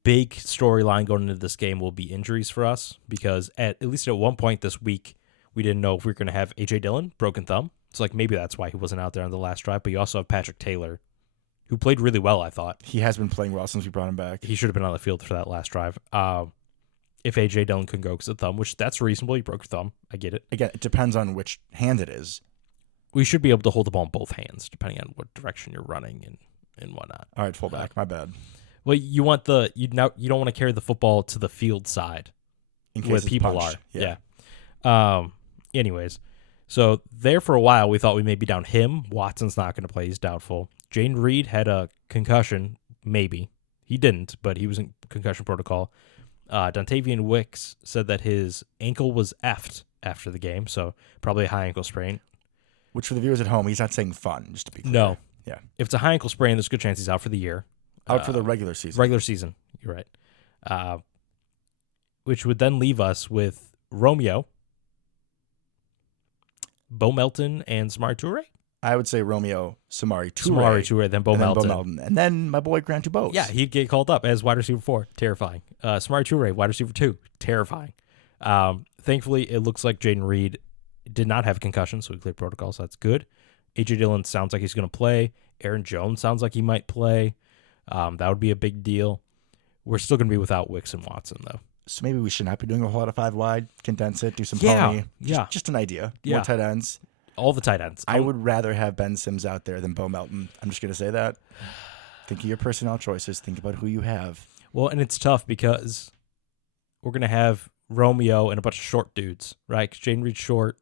big storyline going into this game will be injuries for us, because at least at one point this week, we didn't know if we were going to have A.J. Dillon, broken thumb. So, like, maybe that's why he wasn't out there on the last drive. But you also have Patrick Taylor, who played really well, I thought. He has been playing well since we brought him back. He should have been on the field for that last drive. If A.J. Dillon couldn't go because of thumb, which that's reasonable. He broke your thumb. I get it. Again, it depends on which hand it is. We should be able to hold the ball in both hands, depending on what direction you're running and whatnot. All right, fullback. My bad. Well, you want you don't want to carry the football to the field side In case where it's people punched. are. Yeah. Anyways, so there for a while, we thought we may be down him. Watson's not going to play. He's doubtful. Jaden Reed had a concussion, maybe. He didn't, but he was in concussion protocol. Dontavian Wicks said that his ankle was effed after the game, so probably a high ankle sprain. Which, for the viewers at home, he's not saying fun, just to be clear. No. Yeah. If it's a high ankle sprain, there's a good chance he's out for the year. Out for the regular season. Regular season, you're right. Which would then leave us with Romeo, Bo Melton, and Samari Toure. I would say Romeo, Samari Toure, then Bo Melton. And then my boy Grant Dubose. Yeah, he'd get called up as wide receiver 4. Terrifying. Samari Toure, wide receiver 2. Terrifying. Thankfully, it looks like Jaden Reed did not have a concussion, so he cleared protocol, so that's good. A.J. Dillon sounds like he's going to play. Aaron Jones sounds like he might play. That would be a big deal. We're still going to be without Wicks and Watson, though. So maybe we should not be doing a whole lot of 5 wide, condense it, do some Yeah, pony. yeah. Just an idea. Yeah. More tight ends. All the tight ends. I would rather have Ben Sims out there than Bo Melton. I'm just going to say that. Think of your personnel choices. Think about who you have. Well, and it's tough because we're going to have Romeo and a bunch of short dudes, right? Because Jaden Reed's short.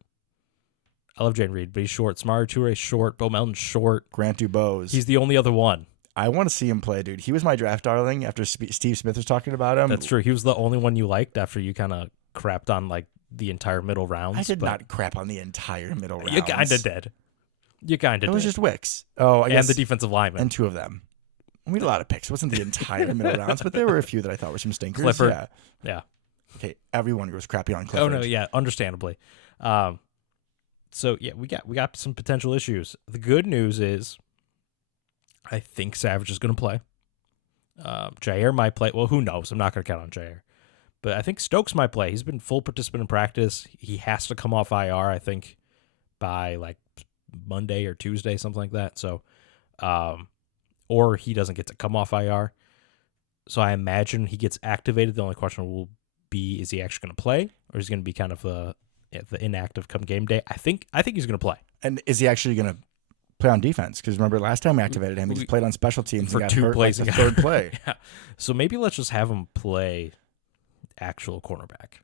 I love Jaden Reed, but he's short. Samari Toure's short. Bo Melton's short. Grant Dubose. He's the only other one. I want to see him play, dude. He was my draft darling after Steve Smith was talking about him. That's true. He was the only one you liked after you kind of crapped on like the entire middle rounds. I did not crap on the entire middle rounds. You kind of did. You kind of did. It was just Wicks. Oh, I guess. And the defensive lineman. And 2 of them. We had a lot of picks. It wasn't the entire middle rounds, but there were a few that I thought were some stinkers. Clifford. Yeah. Okay, everyone was crappy on Clifford. Oh, no, yeah, understandably. So, yeah, we got some potential issues. The good news is I think Savage is going to play. Jair might play. Well, who knows? I'm not going to count on Jair. But I think Stokes might play. He's been full participant in practice. He has to come off IR, I think, by like Monday or Tuesday, something like that. So, or he doesn't get to come off IR. So I imagine he gets activated. The only question will be, is he actually going to play, or is he going to be kind of the inactive come game day? I think he's going to play. And is he actually going to play on defense? Because remember, last time we activated him, he just played on special teams for and got 2 hurt plays. Like the third play. Yeah. So maybe let's just have him play actual cornerback.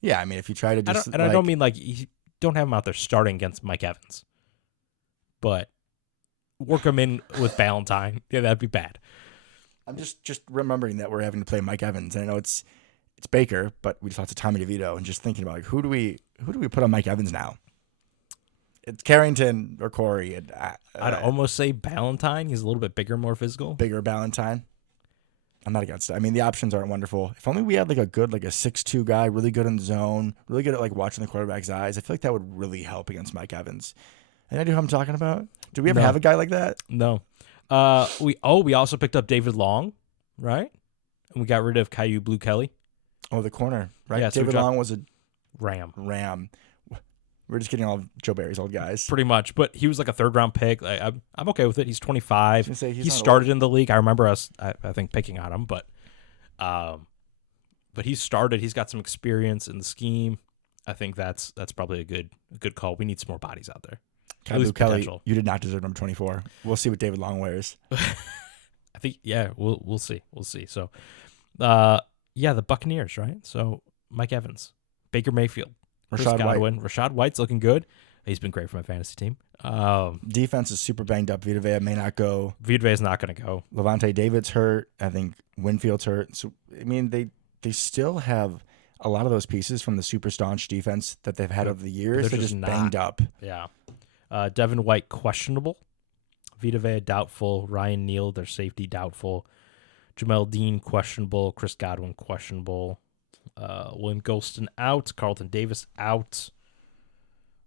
Yeah, I mean, if you try to just... I don't mean like you don't have him out there starting against Mike Evans, but work him in with Ballantyne. Yeah, that'd be bad. I'm just remembering that we're having to play Mike Evans. And I know it's Baker, but we just lost to Tommy DeVito, and just thinking about like, who do we put on Mike Evans now? It's Carrington or Corey. And, I'd almost say Ballantyne. He's a little bit bigger, more physical. Bigger Ballantyne. I'm not against it. I mean, the options aren't wonderful. If only we had like a good, like a 6'2" guy, really good in the zone, really good at like watching the quarterback's eyes. I feel like that would really help against Mike Evans. Any idea who I'm talking about? Do we ever have a guy like that? No. We also picked up David Long, right? And we got rid of Caillou Blue Kelly. Oh, the corner, right? Yeah, so David Long was a Ram. We're just getting all of Joe Barry's old guys. Pretty much, but he was like a 3rd-round pick. I'm okay with it. He's 25. He started old. in the league. I remember us, I think, picking on him, but he started. He's got some experience in the scheme. I think that's probably a good call. We need some more bodies out there. Caillou Kelly, you did not deserve number 24. We'll see what David Long wears. I think, yeah, we'll see. We'll see. So, the Buccaneers, right? So, Mike Evans, Baker Mayfield, Chris Godwin, Rashad White's looking good. He's been great for my fantasy team. Defense is super banged up. Vita Vea may not go. Vita Vea is not going to go. Levante David's hurt. I think Winfield's hurt. So, I mean, they still have a lot of those pieces from the super staunch defense that they've had over the years. They're just banged up. Yeah. Devin White, questionable. Vita Vea, doubtful. Ryan Neal, their safety, doubtful. Jamel Dean, questionable. Chris Godwin, questionable. William Golston out. Carlton Davis out.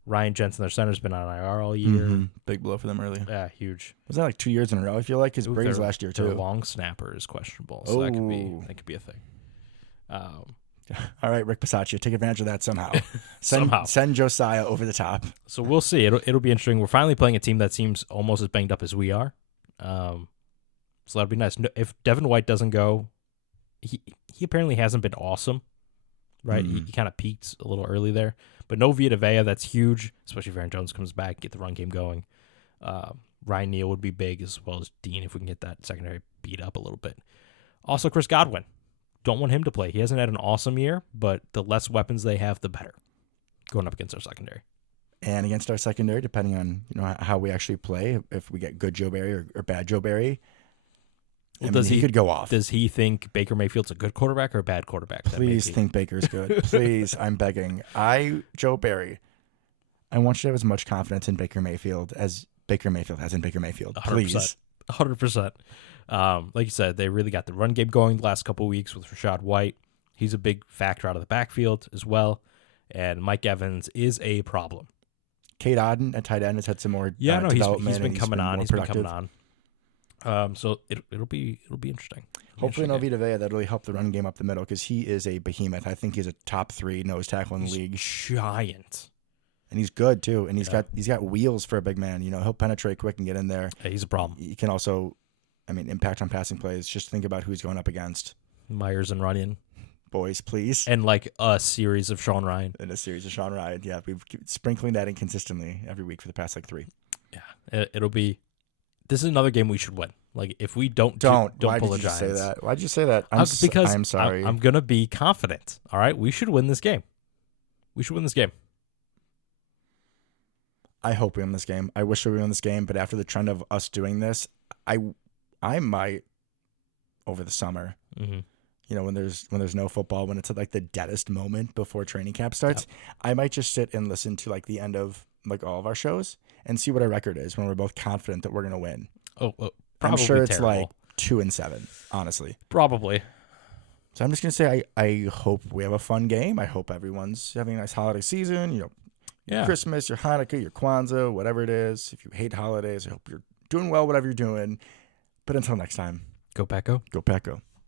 Ryan Jensen, their center's been on IR all year. Mm-hmm. Big blow for them early. Yeah, huge. Was that like 2 years in a row? I feel like because Brady's last year Their too. long snapper is questionable, so that could be a thing. All right, Rick Passaccia, take advantage of that somehow. Somehow. Send Josiah over the top. So we'll see. It'll be interesting. We're finally playing a team that seems almost as banged up as we are. So that'll be nice. If Devin White doesn't go, he apparently hasn't been awesome, right? Mm-hmm. He kind of peaked a little early there. But no Vita Vea, that's huge, especially if Aaron Jones comes back, get the run game going. Ryan Neal would be big, as well as Dean, if we can get that secondary beat up a little bit. Also, Chris Godwin. Don't want him to play. He hasn't had an awesome year, but the less weapons they have, the better going up against our secondary. And against our secondary, depending on how we actually play, if we get good Joe Barry or bad Joe Barry, he could go off. Does he think Baker Mayfield's a good quarterback or a bad quarterback? Please think Baker's good. Please, I'm begging. Joe Barry, I want you to have as much confidence in Baker Mayfield as Baker Mayfield has in Baker Mayfield. 100%, please. 100%. Like you said, they really got the run game going the last couple of weeks with Rachaad White. He's a big factor out of the backfield as well. And Mike Evans is a problem. Kate Odden at tight end has had some more development. He's been coming on. So it'll be interesting. Hopefully, no Vita Vea, that'll really help the run game up the middle because he is a behemoth. I think he's a top 3 nose tackle in the league. Giant. And he's good too. And he's got wheels for a big man. He'll penetrate quick and get in there. Yeah, he's a problem. He can also, impact on passing plays. Just think about who he's going up against. Myers and Runyon. Boys, please. And like a series of Sean Ryan. Yeah. We've sprinkling that in consistently every week for the past 3. Yeah. This is another game we should win. Like if we don't Why pull did the you Giants. say that? Why did you say that? Because I'm sorry. I'm going to be confident. All right. We should win this game. I hope we win this game. I wish we won this game, but after the trend of us doing this, I might over the summer. Mm-hmm. When there's no football, when it's at like the deadest moment before training camp starts, I might just sit and listen to like the end of like all of our shows and see what our record is when we're both confident that we're gonna win. Probably I'm sure it's terrible. like 2-7, honestly. Probably. So I'm just gonna say I hope we have a fun game. I hope everyone's having a nice holiday season. Your Christmas, your Hanukkah, your Kwanzaa, whatever it is. If you hate holidays, I hope you're doing well, whatever you're doing. But until next time, go Paco. Go Paco.